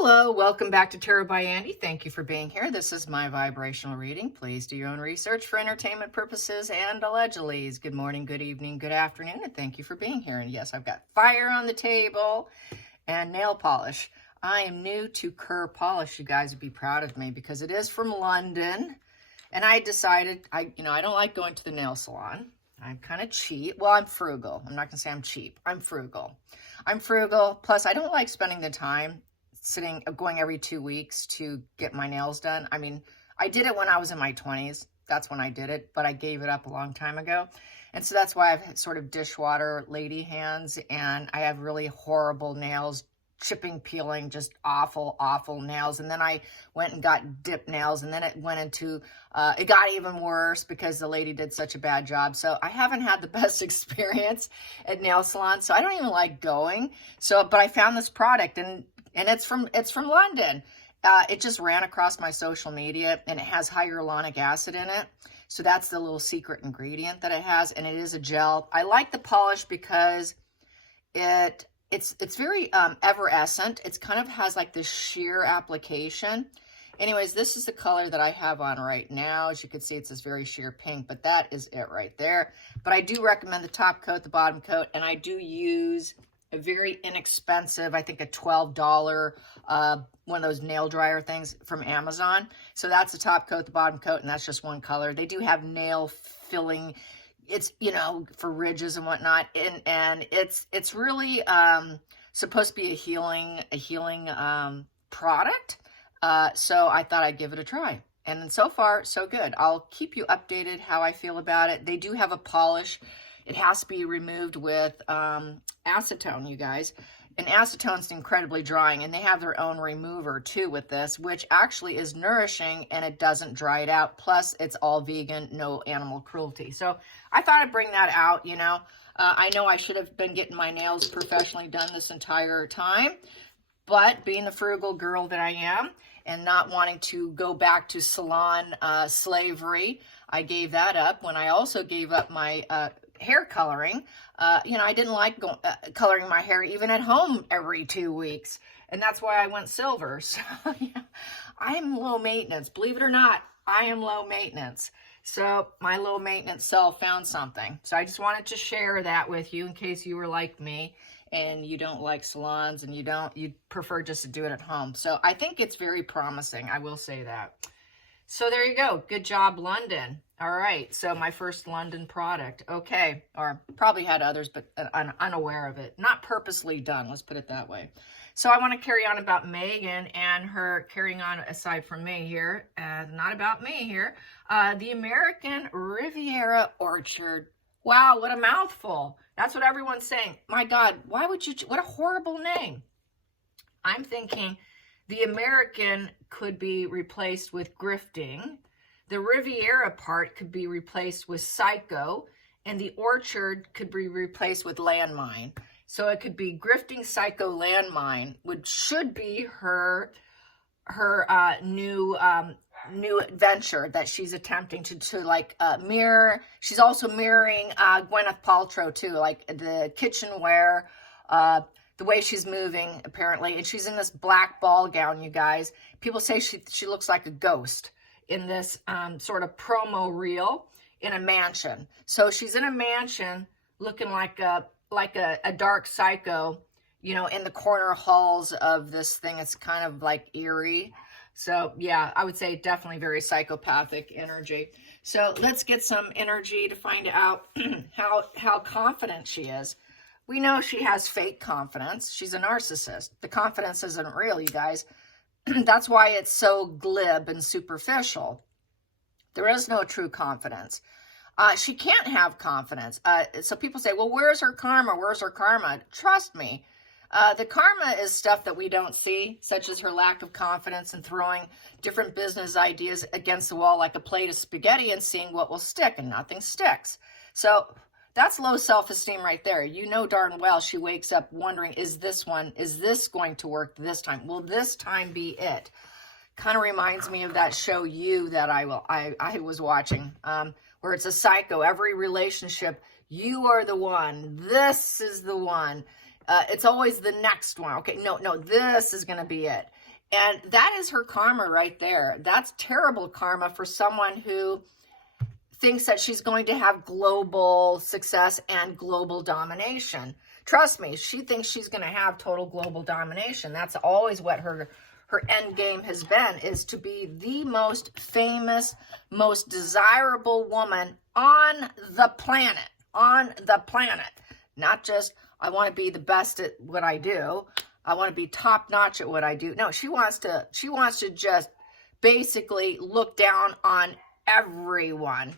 Hello, welcome back to Tarot by Andy. Thank you for being here. This is my vibrational reading. Please do your own research for entertainment purposes and allegedly. Good morning, good evening, good afternoon, and thank you for being here. And yes, I've got fire on the table and nail polish. I am new to Kerr polish. You guys would be proud of me because it is from London. And I decided, I don't like going to the nail salon. I'm kind of cheap. Well, I'm frugal. I'm not going to say I'm cheap. I'm frugal. Plus, I don't like spending the time going every 2 weeks to get my nails done. I mean, I did it when I was in my 20s. That's when I did it, but I gave it up a long time ago. And so that's why I've sort of dishwater lady hands, and I have really horrible nails, chipping, peeling, just awful, awful nails. And then I went and got dip nails, and then it went into, it got even worse because the lady did such a bad job. So I haven't had the best experience at nail salons, so I don't even like going. So, but I found this product, and it's from London. It just ran across my social media, and it has hyaluronic acid in it. So that's the little secret ingredient that it has, and it is a gel. I like the polish because it's very effervescent. It's kind of has like this sheer application. Anyways, this is the color that I have on right now. As you can see, it's this very sheer pink, but that is it right there. But I do recommend the top coat, the bottom coat, and I do use a very inexpensive, I think a $12, one of those nail dryer things from Amazon. So that's the top coat, the bottom coat, and that's just one color. They do have nail filling. It's, for ridges and whatnot. And it's really supposed to be a healing product. So I thought I'd give it a try. And so far, so good. I'll keep you updated how I feel about it. They do have a polish. It has to be removed with acetone, you guys. And acetone's incredibly drying, and they have their own remover too with this, which actually is nourishing, and it doesn't dry it out. Plus, it's all vegan, no animal cruelty. So I thought I'd bring that out, I know I should have been getting my nails professionally done this entire time, but being the frugal girl that I am and not wanting to go back to salon slavery, I gave that up when I also gave up my hair coloring. I didn't like coloring my hair even at home every 2 weeks. And that's why I went silver. So I'm low maintenance. Believe it or not, I am low maintenance. So my low maintenance self found something. So I just wanted to share that with you in case you were like me and you don't like salons and you prefer just to do it at home. So I think it's very promising. I will say that. So there you go. Good job, London. All right. So my first London product. Okay. Or probably had others, but I'm unaware of it. Not purposely done. Let's put it that way. So I want to carry on about Megan and her carrying on aside from me here. Not about me here. The American Riviera Orchard. Wow. What a mouthful. That's what everyone's saying. My God. Why would you? What a horrible name. I'm thinking the American could be replaced with grifting. The Riviera part could be replaced with psycho, and the orchard could be replaced with landmine. So it could be grifting, psycho, landmine, which should be her new adventure that she's attempting to mirror. She's also mirroring Gwyneth Paltrow too, like the kitchenware, the way she's moving, apparently. And she's in this black ball gown, you guys. People say she looks like a ghost in this sort of promo reel in a mansion. So she's in a mansion looking like a dark psycho, in the corner halls of this thing. It's kind of like eerie. So yeah, I would say definitely very psychopathic energy. So let's get some energy to find out how confident she is. We know she has fake confidence. She's a narcissist. The confidence isn't real, you guys. That's why it's so glib and superficial. There is no true confidence. She can't have confidence. So people say, well, where's her karma? Where's her karma? Trust me. The karma is stuff that we don't see, such as her lack of confidence and throwing different business ideas against the wall like a plate of spaghetti and seeing what will stick, and nothing sticks. So that's low self-esteem right there. You know darn well she wakes up wondering, is this going to work this time? Will this time be it? Kind of reminds me of that show You that I was watching, where it's a psycho. Every relationship, you are the one. This is the one. It's always the next one. Okay, no, this is going to be it. And that is her karma right there. That's terrible karma for someone who thinks that she's going to have global success and global domination. Trust me, she thinks she's going to have total global domination. That's always what her end game has been, is to be the most famous, most desirable woman on the planet. On the planet. Not just, I want to be the best at what I do. I want to be top notch at what I do. No, she wants to just basically look down on everyone.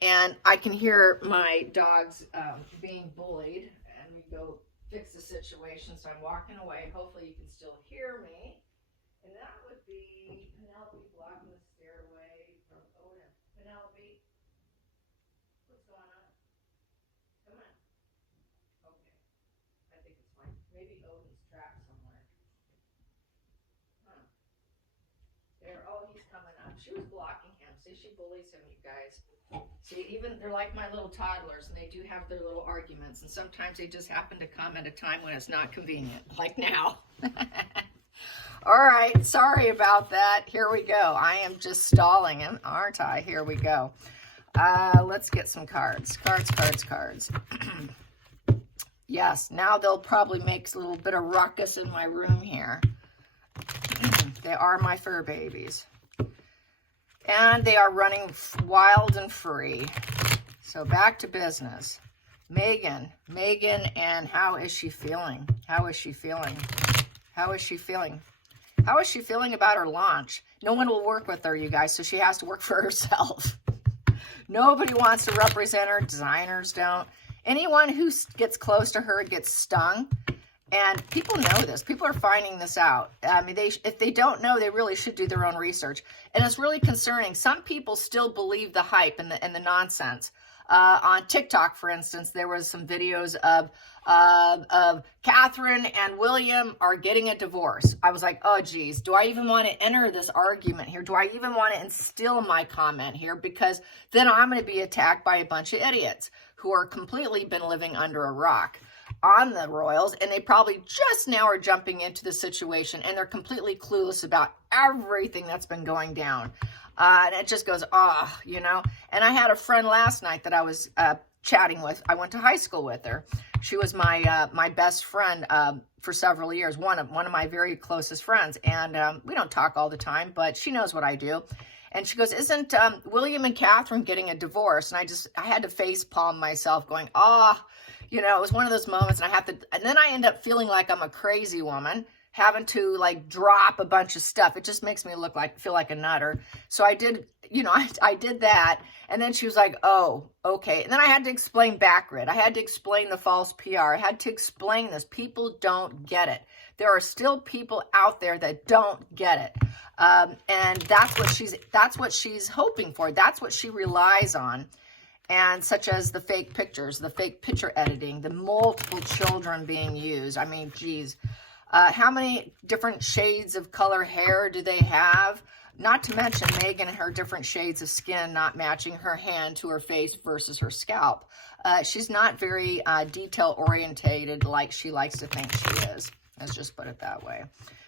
And I can hear my dogs being bullied, and we go fix the situation. So I'm walking away. Hopefully you can still hear me. And that would be Penelope blocking the stairway from Odin. Penelope, what's going on? Come on. Okay, I think it's fine. Maybe Odin's trapped somewhere. Huh. There, oh, he's coming up. She was blocking him. See, she bullies him, you guys. See, even, they're like my little toddlers, and they do have their little arguments, and sometimes they just happen to come at a time when it's not convenient, like now. All right, sorry about that. Here we go. I am just stalling him, aren't I? Here we go. Let's get some cards. Cards. Yes, now they'll probably make a little bit of ruckus in my room here. They are my fur babies. And they are running wild and free. So back to business. Megan, and how is she feeling? How is she feeling about her launch? No one will work with her, you guys, so she has to work for herself. Nobody wants to represent her. Designers don't. Anyone who gets close to her gets stung. And people know this. People are finding this out. I mean, if they don't know, they really should do their own research. And it's really concerning. Some people still believe the hype and the nonsense. On TikTok, for instance, there was some videos of Catherine and William are getting a divorce. I was like, oh, geez, do I even want to enter this argument here? Do I even want to instill my comment here? Because then I'm going to be attacked by a bunch of idiots who are completely been living under a rock on the royals, and they probably just now are jumping into the situation, and they're completely clueless about everything that's been going down. And it just goes, you know. And I had a friend last night that I was chatting with. I went to high school with her. She was my best friend for several years, one of my very closest friends. And we don't talk all the time, but she knows what I do. And she goes, isn't William and Catherine getting a divorce? And I had to face palm myself going, you know, it was one of those moments, and then I end up feeling like I'm a crazy woman, having to like drop a bunch of stuff. It just makes me feel like a nutter. So I did, you know, I did that. And then she was like, oh, okay. And then I had to explain backgrid. I had to explain the false PR. I had to explain this. People don't get it. There are still people out there that don't get it. And that's what she's hoping for. That's what she relies on. And such as the fake pictures, the fake picture editing, the multiple children being used. I mean, geez, how many different shades of color hair do they have? Not to mention Megan and her different shades of skin not matching her hand to her face versus her scalp. She's not very detail orientated like she likes to think she is. Let's just put it that way.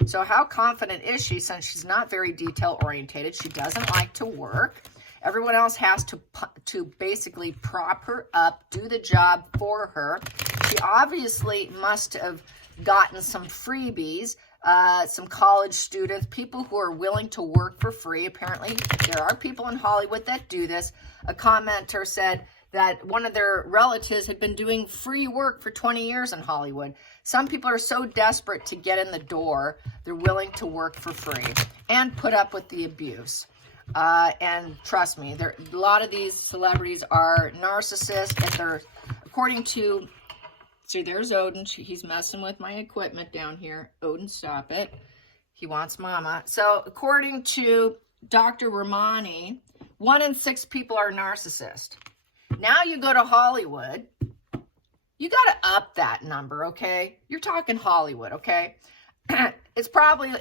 So how confident is she since she's not very detail orientated? She doesn't like to work. Everyone else has to basically prop her up, do the job for her. She obviously must have gotten some freebies, some college students, people who are willing to work for free. Apparently, there are people in Hollywood that do this. A commenter said that one of their relatives had been doing free work for 20 years in Hollywood. Some people are so desperate to get in the door, they're willing to work for free and put up with the abuse. And trust me, a lot of these celebrities are narcissists. If they're, according to, see, there's Odin. He's messing with my equipment down here. Odin, stop it. He wants mama. So according to Dr. Ramani, 1 in 6 people are narcissists. Now you go to Hollywood, you got to up that number, okay? You're talking Hollywood, okay? It's way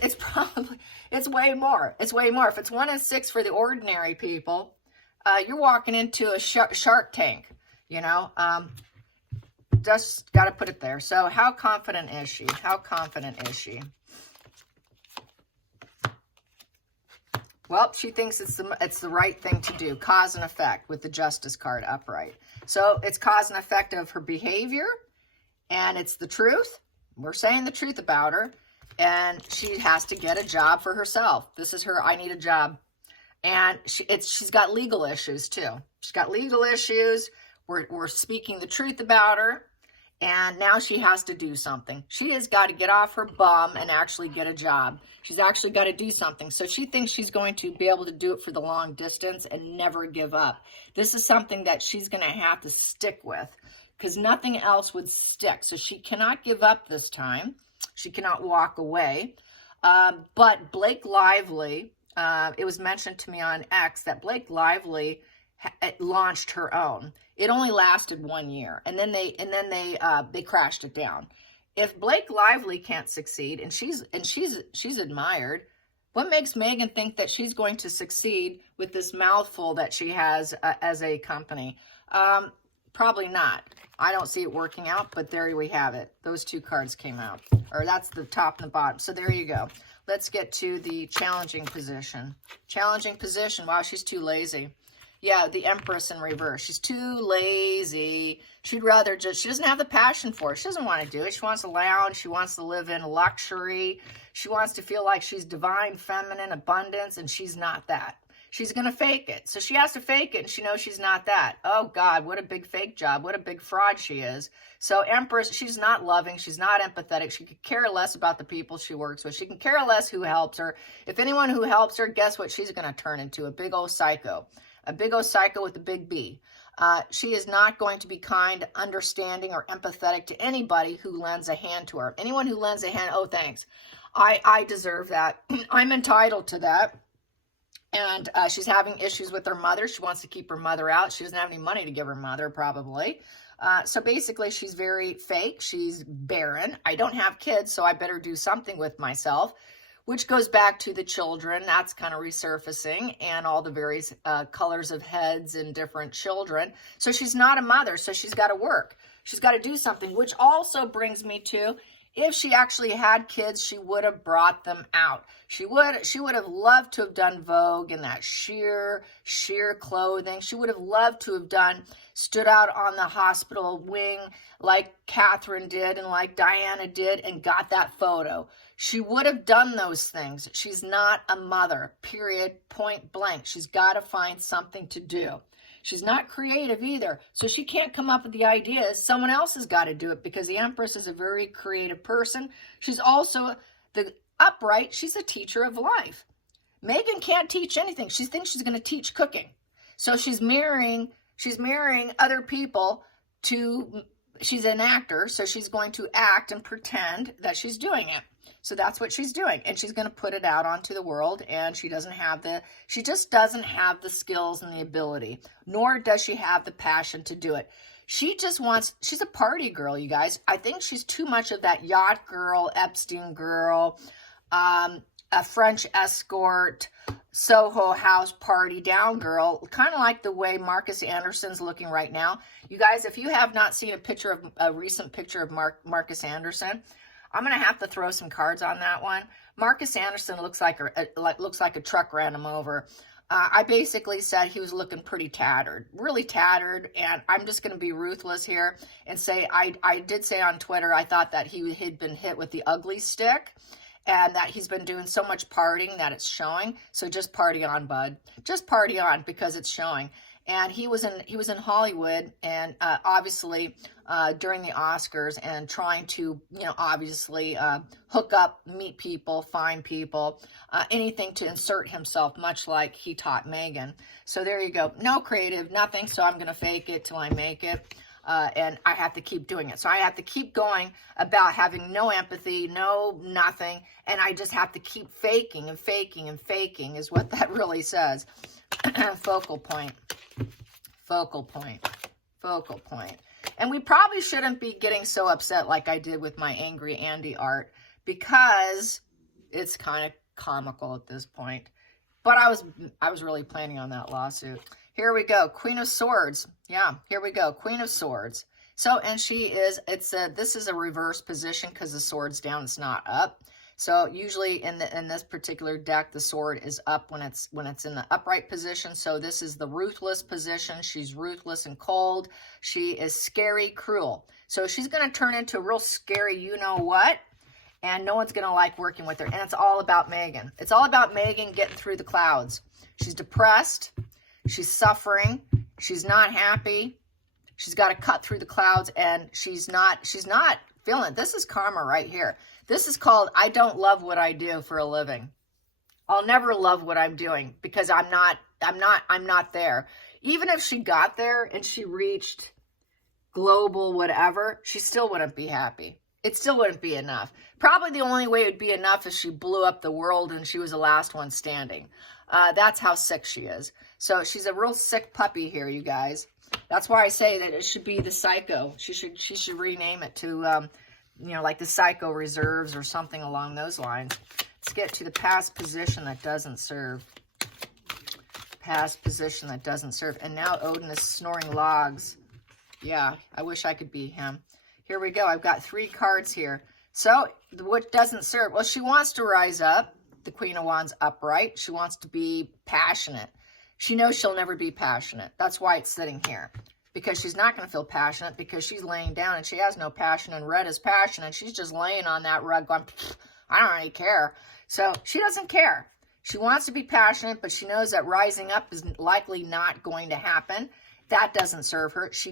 more. It's way more. If it's 1 in 6 for the ordinary people, you're walking into a shark tank, you know? Just got to put it there. So how confident is she? How confident is she? Well, she thinks it's the right thing to do. Cause and effect with the Justice card upright. So it's cause and effect of her behavior, and it's the truth. We're saying the truth about her, and she has to get a job for herself. This is her, I need a job. And she's got legal issues too. She's got legal issues. We're speaking the truth about her. And now she has to do something. She has got to get off her bum and actually get a job. She's actually got to do something. So she thinks she's going to be able to do it for the long distance and never give up. This is something that she's going to have to stick with because nothing else would stick. So she cannot give up this time. She cannot walk away. But Blake Lively, it was mentioned to me on X that Blake Lively launched her own. It only lasted 1 year, and then they crashed it down. If Blake Lively can't succeed, and she's admired, what makes Megan think that she's going to succeed with this mouthful that she has as a company? Probably not. I don't see it working out, but there we have it. Those two cards came out, or that's the top and the bottom. So there you go. Let's get to the challenging position. Challenging position. Wow, she's too lazy. Yeah, the Empress in reverse. She's too lazy. She'd rather just, she doesn't have the passion for it. She doesn't want to do it. She wants to lounge. She wants to live in luxury. She wants to feel like she's divine, feminine, abundance, and she's not that. She's going to fake it. So she has to fake it, and she knows she's not that. Oh, God, what a big fake job. What a big fraud she is. So Empress, she's not loving. She's not empathetic. She could care less about the people she works with. She can care less who helps her. If anyone who helps her, guess what she's going to turn into? A big old psycho. A big old psycho with a big B. She is not going to be kind, understanding, or empathetic to anybody who lends a hand to her. Anyone who lends a hand, oh, thanks. I deserve that. I'm entitled to that. And she's having issues with her mother. She wants to keep her mother out. She doesn't have any money to give her mother, probably. So basically, she's very fake. She's barren. I don't have kids, so I better do something with myself. Which goes back to the children. That's kind of resurfacing, and all the various colors of heads and different children. So she's not a mother, so she's got to work. She's got to do something, which also brings me to, if she actually had kids, she would have brought them out. She would have loved to have done Vogue in that sheer clothing. She would have loved to have stood out on the hospital wing like Catherine did and like Diana did and got that photo. She would have done those things. She's not a mother, period, point blank. She's got to find something to do. She's not creative either, so she can't come up with the ideas. Someone else has got to do it because the Empress is a very creative person. She's also the upright. She's a teacher of life. Megan can't teach anything. She thinks she's going to teach cooking. So she's marrying other people to, she's an actor, so she's going to act and pretend that she's doing it. So that's what she's doing, and she's going to put it out onto the world, and she just doesn't have the skills and the ability, nor does she have the passion to do it. She's a party girl, you guys. I think she's too much of that yacht girl, Epstein girl, a French escort, Soho House party down girl, kind of like the way Marcus Anderson's looking right now. You guys, if you have not seen a recent picture of Marcus Anderson, I'm going to have to throw some cards on that one. Marcus Anderson looks like a truck ran him over. I basically said he was looking pretty tattered, really tattered, and I'm just going to be ruthless here and say I did say on Twitter I thought that had been hit with the ugly stick and that he's been doing so much partying that it's showing. So just party on, bud. Just party on because it's showing. And he was in Hollywood, and obviously during the Oscars, and trying to obviously hook up, meet people, find people, anything to insert himself, much like he taught Megan. So there you go. No creative, nothing. So I'm gonna fake it till I make it, and I have to keep doing it. So I have to keep going about having no empathy, no nothing, and I just have to keep faking and faking and faking is what that really says. Focal point. Focal point, focal point. And we probably shouldn't be getting so upset like I did with my Angry Andy art because it's kind of comical at this point. But I was really planning on that lawsuit. Here we go, Queen of Swords. Yeah, here we go, Queen of Swords. So, and this is a reverse position because the sword's down, it's not up. So usually in this particular deck, the sword is up when it's in the upright position. So this is the ruthless position. She's ruthless and cold. She is scary, cruel. So she's going to turn into a real scary you-know-what, and no one's going to like working with her. And it's all about Megan. It's all about Megan getting through the clouds. She's depressed. She's suffering. She's not happy. She's got to cut through the clouds, and she's not feeling it. This is karma right here. This is called, I don't love what I do for a living. I'll never love what I'm doing because I'm not there. Even if she got there and she reached global whatever, she still wouldn't be happy. It still wouldn't be enough. Probably the only way it would be enough is she blew up the world and she was the last one standing. That's how sick she is. So she's a real sick puppy here, you guys. That's why I say that it should be the Psycho. She should rename it to, like the Psycho Reserves or something along those lines. Let's get to the past position that doesn't serve. Past position that doesn't serve. And now Odin is snoring logs. Yeah, I wish I could be him. Here we go. I've got 3 cards here. So what doesn't serve? Well, she wants to rise up. The Queen of Wands upright. She wants to be passionate. She knows she'll never be passionate. That's why it's sitting here. Because she's not going to feel passionate because she's laying down and she has no passion, and red is passion, and she's just laying on that rug going, I don't really care. So she doesn't care. She wants to be passionate, but she knows that rising up is likely not going to happen. That doesn't serve her. She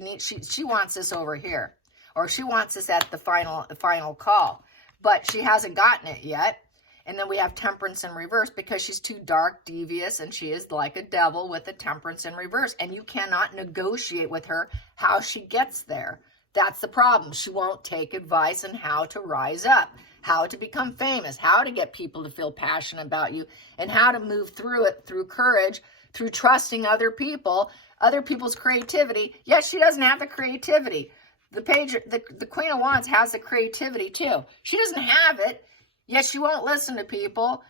wants this over here, or she wants this at the final call, but she hasn't gotten it yet. And then we have Temperance in reverse because she's too dark, devious, and she is like a devil with a Temperance in reverse. And you cannot negotiate with her how she gets there. That's the problem. She won't take advice on how to rise up, how to become famous, how to get people to feel passionate about you, and how to move through it through courage, through trusting other people, other people's creativity. Yes, she doesn't have the creativity. The Queen of Wands has the creativity too. She doesn't have it. Yet she won't listen to people,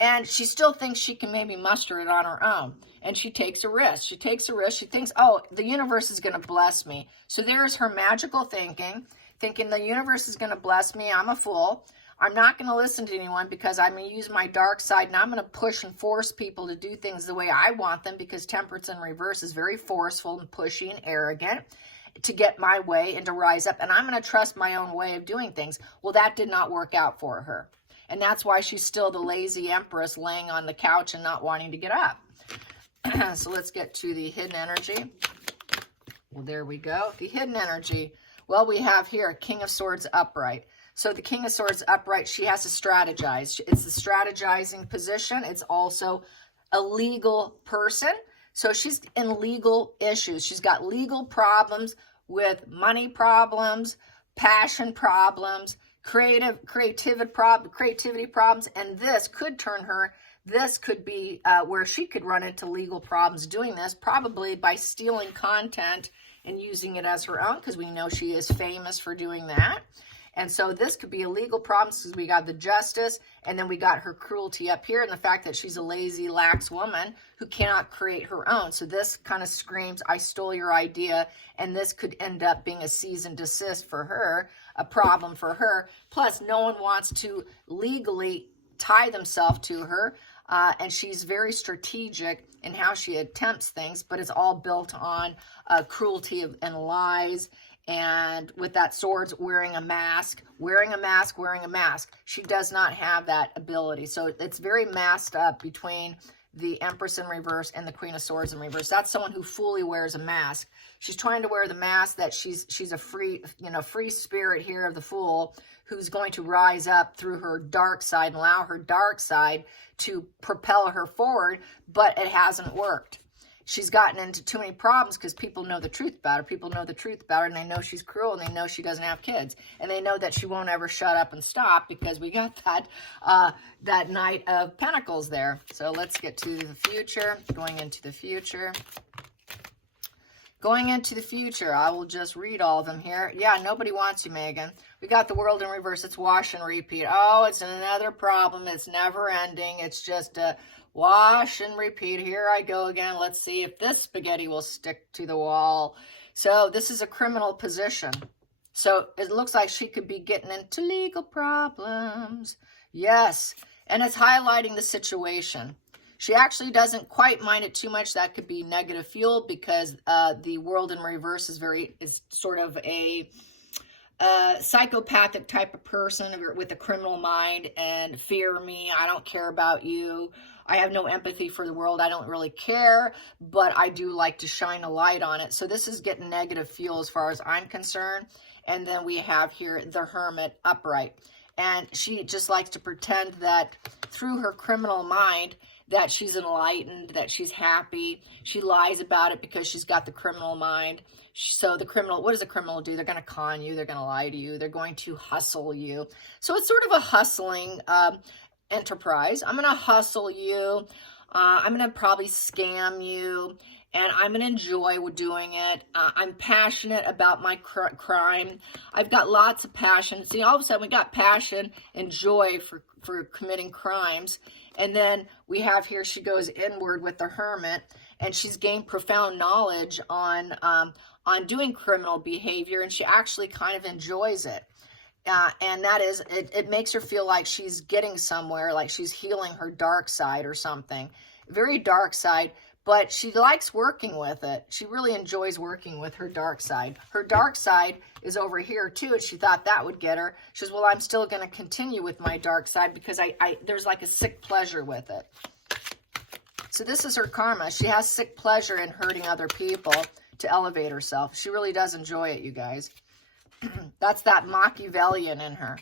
and she still thinks she can maybe muster it on her own. And she takes a risk. She takes a risk. She thinks, oh, the universe is going to bless me. So there's her magical thinking the universe is going to bless me. I'm a fool. I'm not going to listen to anyone because I'm going to use my dark side, and I'm going to push and force people to do things the way I want them, because Temperance in reverse is very forceful and pushy and arrogant to get my way and to rise up. And I'm going to trust my own way of doing things. Well, that did not work out for her. And that's why she's still the lazy Empress laying on the couch and not wanting to get up. So let's get to the hidden energy. Well, there we go. The hidden energy. Well, we have here King of Swords upright. So the King of Swords upright, she has to strategize. It's the strategizing position. It's also a legal person. So she's in legal issues. She's got legal problems with money problems, passion problems, creativity problems, and this could turn her, this could be where she could run into legal problems doing this, probably by stealing content and using it as her own, because we know she is famous for doing that. And so this could be a legal problem because we got the Justice, and then we got her cruelty up here, and the fact that she's a lazy, lax woman who cannot create her own. So this kind of screams, I stole your idea, and this could end up being a cease and desist for her, a problem for her. Plus, no one wants to legally tie themselves to her, and she's very strategic in how she attempts things, but it's all built on cruelty and lies. And with that swords, wearing a mask. She does not have that ability. So it's very masked up between the Empress in reverse and the Queen of Swords in reverse. That's someone who fully wears a mask. She's trying to wear the mask that she's a free spirit here of the Fool, who's going to rise up through her dark side and allow her dark side to propel her forward, but it hasn't worked. She's gotten into too many problems because people know the truth about her. People know the truth about her, and they know she's cruel, and they know she doesn't have kids. And they know that she won't ever shut up and stop because we got that Knight of Pentacles there. So let's get to the future. Going into the future. Going into the future, I will just read all of them here. Yeah, nobody wants you, Megan. We got the World in reverse. It's wash and repeat. Oh, it's another problem. It's never ending. It's just a wash and repeat. Here I go again. Let's see if this spaghetti will stick to the wall. So this is a criminal position. So it looks like she could be getting into legal problems. Yes, and it's highlighting the situation. She actually doesn't quite mind it too much. That could be negative fuel because the world in reverse is sort of a psychopathic type of person with a criminal mind and fear me. I don't care about you. I have no empathy for the world. I don't really care, but I do like to shine a light on it. So this is getting negative fuel as far as I'm concerned. And then we have here the Hermit upright. And she just likes to pretend that through her criminal mind that she's enlightened, that she's happy. She lies about it because she's got the criminal mind. So the criminal, what does a criminal do? They're going to con you. They're going to lie to you. They're going to hustle you. So it's sort of a hustling enterprise. I'm going to hustle you. I'm going to probably scam you. And I'm going to enjoy doing it. I'm passionate about my crime. I've got lots of passion. See, all of a sudden we got passion and joy for committing crimes. And then we have here, she goes inward with the Hermit, and she's gained profound knowledge on doing criminal behavior, and she actually kind of enjoys it. And that is, it makes her feel like she's getting somewhere, like she's healing her dark side or something. Very dark side, but she likes working with it. She really enjoys working with her dark side. Her dark side is over here too, and she thought that would get her. She says, well, I'm still going to continue with my dark side because there's like a sick pleasure with it. So this is her karma. She has sick pleasure in hurting other people to elevate herself. She really does enjoy it, you guys. That's that Machiavellian in her.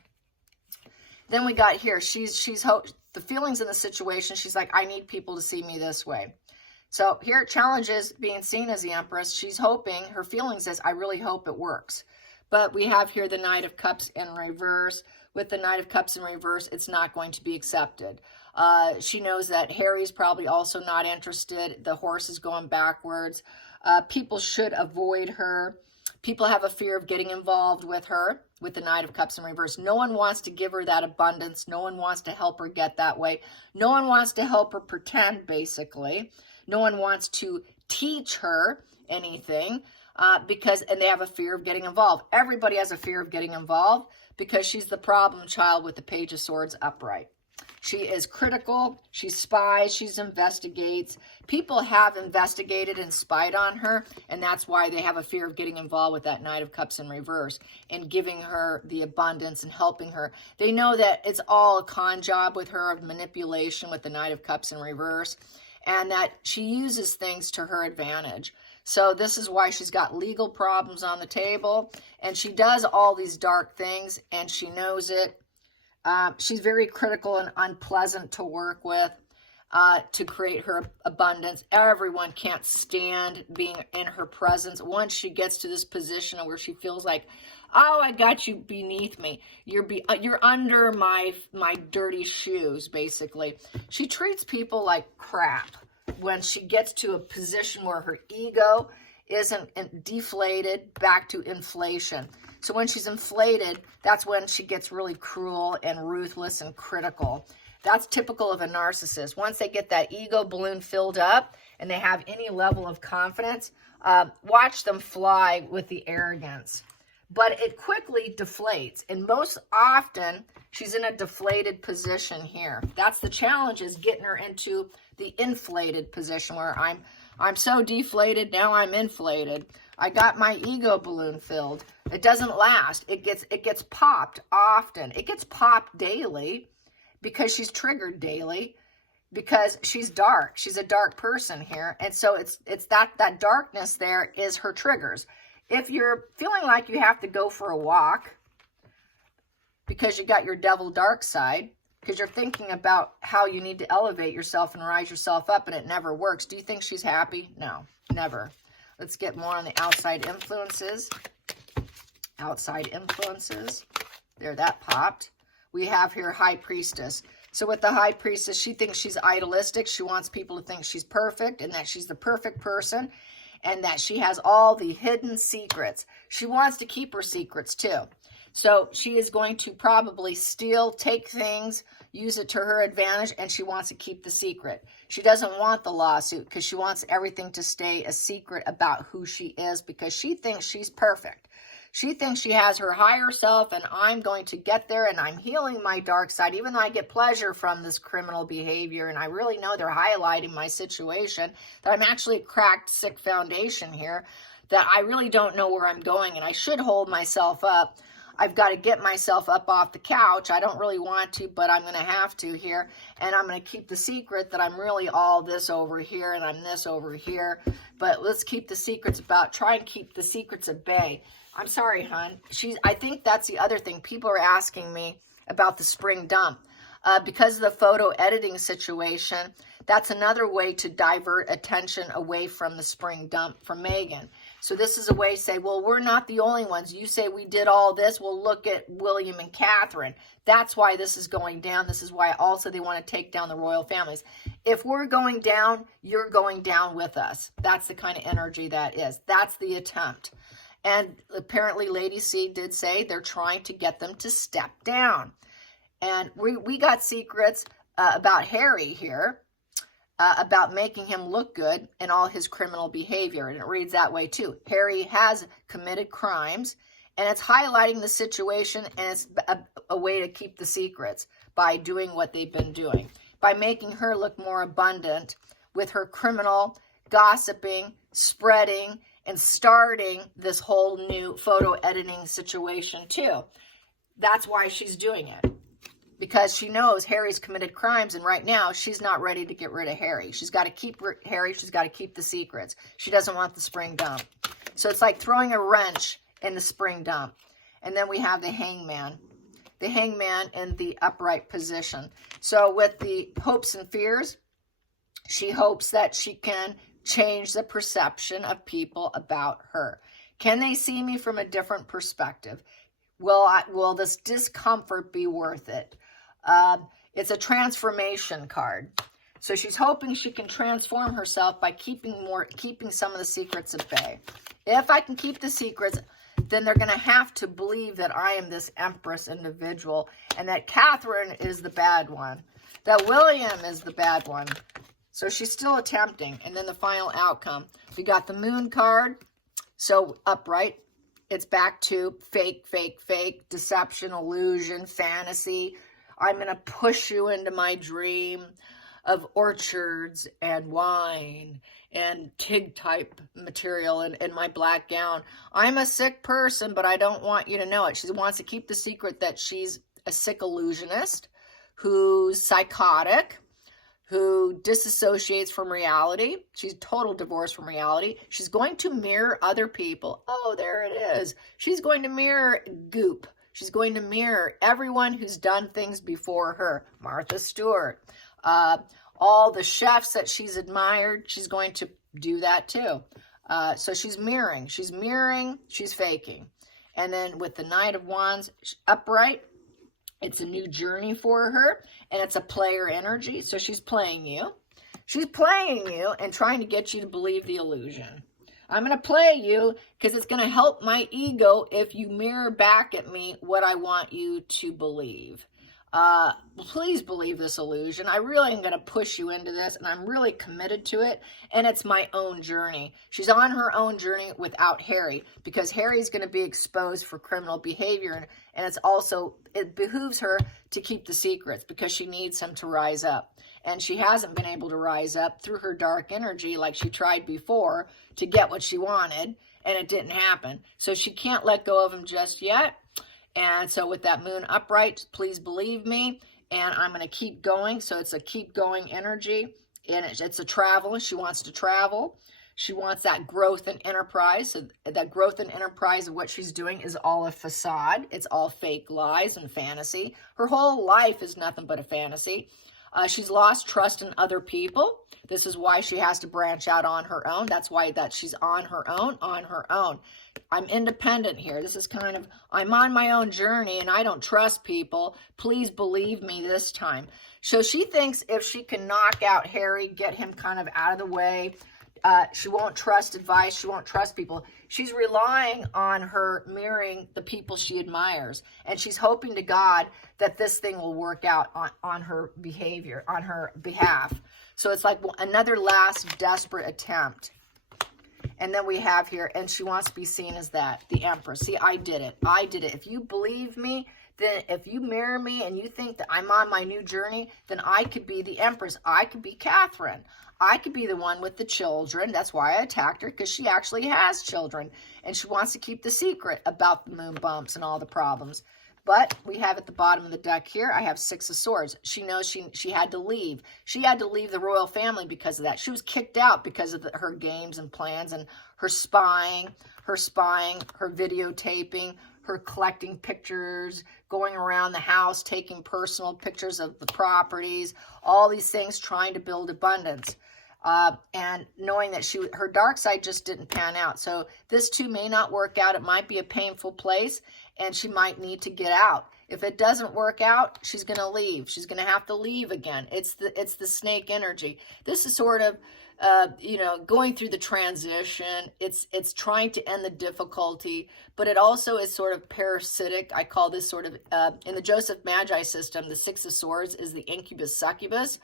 Then we got here, the feelings in the situation, she's like, I need people to see me this way. So here it challenges being seen as the Empress. She's hoping, her feelings is, I really hope it works. But we have here the Knight of Cups in reverse. With the Knight of Cups in reverse, it's not going to be accepted. She knows that Harry's probably also not interested. The horse is going backwards. People should avoid her. People have a fear of getting involved with her, with the Knight of Cups in reverse. No one wants to give her that abundance. No one wants to help her get that way. No one wants to help her pretend, basically. No one wants to teach her anything and they have a fear of getting involved. Everybody has a fear of getting involved because she's the problem child with the Page of Swords upright. She is critical, she spies, she investigates. People have investigated and spied on her, and that's why they have a fear of getting involved with that Knight of Cups in reverse and giving her the abundance and helping her. They know that it's all a con job with her of manipulation with the Knight of Cups in reverse, and that she uses things to her advantage. So this is why she's got legal problems on the table, and she does all these dark things, and she knows it. She's very critical and unpleasant to work with to create her abundance. Everyone can't stand being in her presence. Once she gets to this position where she feels like, oh, I got you beneath me. You're under my dirty shoes, basically. She treats people like crap when she gets to a position where her ego isn't deflated back to inflation. So when she's inflated, that's when she gets really cruel and ruthless and critical. That's typical of a narcissist. Once they get that ego balloon filled up and they have any level of confidence, watch them fly with the arrogance. But it quickly deflates. And most often, she's in a deflated position here. That's the challenge, is getting her into the inflated position where I'm so deflated, now I'm inflated. I got my ego balloon filled. It doesn't last. It gets popped often. It gets popped daily because she's triggered daily because she's dark. She's a dark person here. And so it's that darkness there is her triggers. If you're feeling like you have to go for a walk because you got your devil dark side, because you're thinking about how you need to elevate yourself and rise yourself up and it never works. Do you think she's happy? No, never. Let's get more on the outside influences. Outside influences. There, that popped. We have here High Priestess. So with the High Priestess, she thinks she's idealistic. She wants people to think she's perfect and that she's the perfect person and that she has all the hidden secrets. She wants to keep her secrets too. So she is going to probably steal, take things, use it to her advantage, and she wants to keep the secret. She doesn't want the lawsuit because she wants everything to stay a secret about who she is because she thinks she's perfect. She thinks she has her higher self, and I'm going to get there, and I'm healing my dark side, even though I get pleasure from this criminal behavior, and I really know they're highlighting my situation, that I'm actually a cracked, sick foundation here, that I really don't know where I'm going, and I should hold myself up. I've got to get myself up off the couch. I don't really want to, but I'm going to have to here. And I'm going to keep the secret that I'm really all this over here and I'm this over here. But let's keep the secrets try and keep the secrets at bay. I'm sorry, hon. I think that's the other thing. People are asking me about the spring dump. Because of the photo editing situation, that's another way to divert attention away from the spring dump from Megan. So this is a way to say, well, we're not the only ones. You say we did all this. Well, look at William and Catherine. That's why this is going down. This is why also they want to take down the royal families. If we're going down, you're going down with us. That's the kind of energy that is. That's the attempt. And apparently Lady C did say they're trying to get them to step down. And we got secrets about Harry here, about making him look good in all his criminal behavior. And it reads that way too. Harry has committed crimes, and it's highlighting the situation, and it's a way to keep the secrets by doing what they've been doing. By making her look more abundant with her criminal gossiping, spreading, and starting this whole new photo editing situation too. That's why she's doing it. Because she knows Harry's committed crimes, and right now she's not ready to get rid of Harry. She's got to keep Harry. She's got to keep the secrets. She doesn't want the spring dump. So it's like throwing a wrench in the spring dump. And then we have the hangman. The hangman in the upright position. So with the hopes and fears, she hopes that she can change the perception of people about her. Can they see me from a different perspective? Will this discomfort be worth it? It's a transformation card. So she's hoping she can transform herself by keeping some of the secrets at bay. If I can keep the secrets, then they're going to have to believe that I am this Empress individual and that Catherine is the bad one, that William is the bad one. So she's still attempting. And then the final outcome. We got the moon card. So upright. It's back to fake, fake, fake, deception, illusion, fantasy. I'm going to push you into my dream of orchards and wine and kid type material in my black gown. I'm a sick person, but I don't want you to know it. She wants to keep the secret that she's a sick illusionist who's psychotic, who disassociates from reality. She's total divorce from reality. She's going to mirror other people. Oh, there it is. She's going to mirror Goop. She's going to mirror everyone who's done things before her. Martha Stewart. All the chefs that she's admired, she's going to do that too. So she's mirroring. She's faking. And then with the Knight of Wands upright, it's a new journey for her, and it's a player energy. So she's playing you. She's playing you and trying to get you to believe the illusion. I'm going to play you because it's going to help my ego if you mirror back at me what I want you to believe. Please believe this illusion. I really am going to push you into this, and I'm really committed to it, and it's my own journey. She's on her own journey without Harry, because Harry's going to be exposed for criminal behavior, and it behooves her to keep the secrets because she needs him to rise up. And she hasn't been able to rise up through her dark energy like she tried before to get what she wanted, and it didn't happen. So she can't let go of him just yet. And so with that moon upright, please believe me, and I'm going to keep going. So it's a keep going energy, and it's a travel. She wants to travel. She wants that growth and enterprise. So that growth and enterprise of what she's doing is all a facade. It's all fake lies and fantasy. Her whole life is nothing but a fantasy. She's lost trust in other people. This is why she has to branch out on her own. That's why she's on her own. I'm independent here. This is kind of, I'm on my own journey and I don't trust people. Please believe me this time. So she thinks if she can knock out Harry, get him kind of out of the way, she won't trust advice. She won't trust people. She's relying on her mirroring the people she admires. And she's hoping to God that this thing will work out on her behavior, on her behalf. So it's like another last desperate attempt. And then we have here, and she wants to be seen as that, the Empress. See, I did it. I did it. If you believe me, then if you mirror me and you think that I'm on my new journey, then I could be the Empress. I could be Catherine. I could be the one with the children. That's why I attacked her, because she actually has children. And she wants to keep the secret about the moon bumps and all the problems. But we have at the bottom of the deck here, I have 6 of Swords. She knows she had to leave. She had to leave the royal family because of that. She was kicked out because of her games and plans and her spying, her videotaping, her collecting pictures, going around the house, taking personal pictures of the properties, all these things, trying to build abundance. And knowing that her dark side just didn't pan out. So this too may not work out. It might be a painful place, and she might need to get out. If it doesn't work out, she's going to leave. She's going to have to leave again. It's the snake energy. This is sort of, going through the transition. It's trying to end the difficulty, but it also is sort of parasitic. I call this sort of, in the Joseph Magi system, the 6 of Swords is the incubus succubus.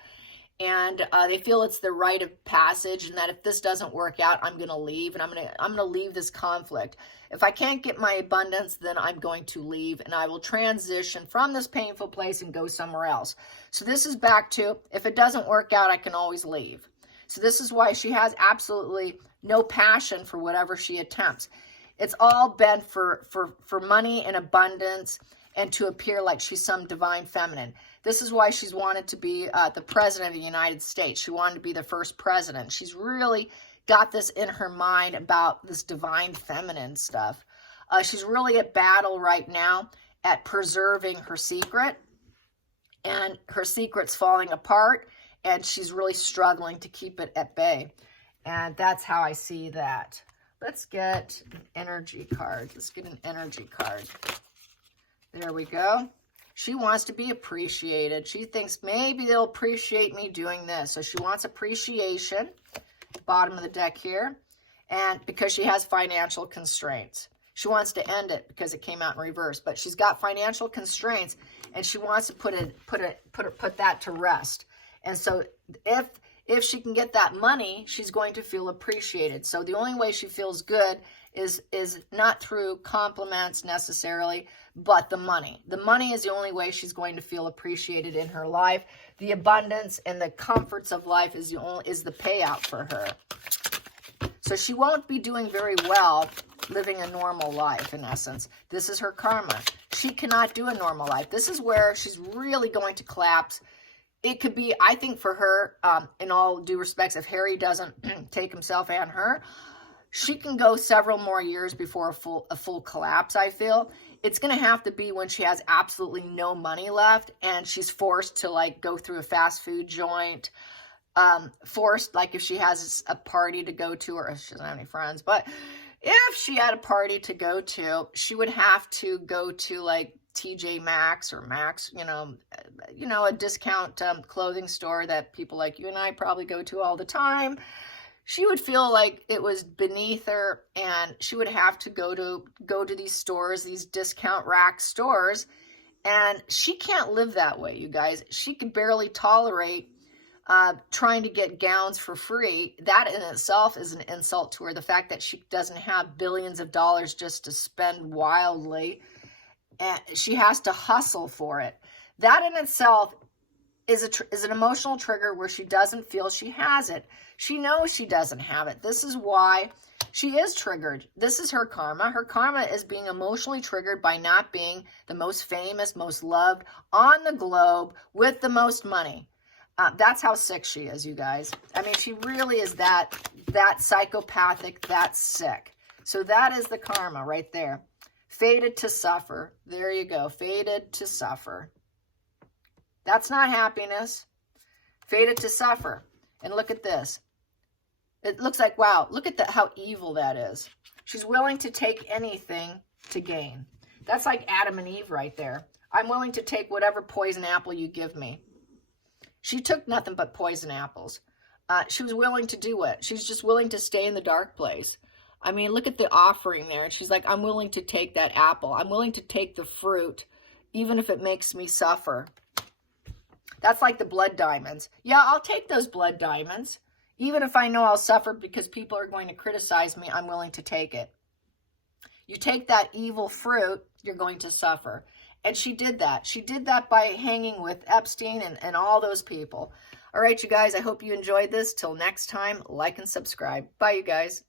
And they feel it's the rite of passage, and that if this doesn't work out, I'm going to leave, and I'm going to leave this conflict. If I can't get my abundance, then I'm going to leave, and I will transition from this painful place and go somewhere else. So this is back to, if it doesn't work out, I can always leave. So this is why she has absolutely no passion for whatever she attempts. It's all been for money and abundance, and to appear like she's some divine feminine. This is why she's wanted to be the president of the United States. She wanted to be the first president. She's really got this in her mind about this divine feminine stuff. She's really at battle right now at preserving her secret. And her secret's falling apart. And she's really struggling to keep it at bay. And that's how I see that. Let's get an energy card. Let's get an energy card. There we go. She wants to be appreciated. She thinks maybe they'll appreciate me doing this. So she wants appreciation. Bottom of the deck here. And because she has financial constraints. She wants to end it because it came out in reverse. But she's got financial constraints, and she wants to put that to rest. And so if she can get that money, she's going to feel appreciated. So the only way she feels good is not through compliments necessarily, but the money. The money is the only way she's going to feel appreciated in her life. The abundance and the comforts of life is the payout for her. So she won't be doing very well living a normal life, in essence. This is her karma. She cannot do a normal life. This is where she's really going to collapse. It could be, I think for her, in all due respects, if Harry doesn't take himself and her, she can go several more years before a full collapse, I feel. It's going to have to be when she has absolutely no money left and she's forced to like go through a fast food joint, forced, like if she has a party to go to, or she doesn't have any friends, but if she had a party to go to, she would have to go to like TJ Maxx or Max, a discount clothing store that people like you and I probably go to all the time. She would feel like it was beneath her, and she would have to go to these stores, these discount rack stores, and she can't live that way, you guys. She could barely tolerate trying to get gowns for free. That in itself is an insult to her. The fact that she doesn't have billions of dollars just to spend wildly, and she has to hustle for it. That in itself is an emotional trigger where she doesn't feel she has it. She knows she doesn't have it. This is why she is triggered. This is her karma. Her karma is being emotionally triggered by not being the most famous, most loved on the globe with the most money. That's how sick she is, you guys. I mean, she really is that psychopathic, that sick. So that is the karma right there. Fated to suffer. There you go. Fated to suffer. That's not happiness. Fated to suffer. And look at this. It looks like, wow, look at how evil that is. She's willing to take anything to gain. That's like Adam and Eve right there. I'm willing to take whatever poison apple you give me. She took nothing but poison apples. She was willing to do it. She's just willing to stay in the dark place. I mean, look at the offering there. She's like, I'm willing to take that apple. I'm willing to take the fruit, even if it makes me suffer. That's like the blood diamonds. Yeah, I'll take those blood diamonds. Even if I know I'll suffer because people are going to criticize me, I'm willing to take it. You take that evil fruit, you're going to suffer. And she did that. She did that by hanging with Epstein and all those people. All right, you guys, I hope you enjoyed this. Till next time, like and subscribe. Bye, you guys.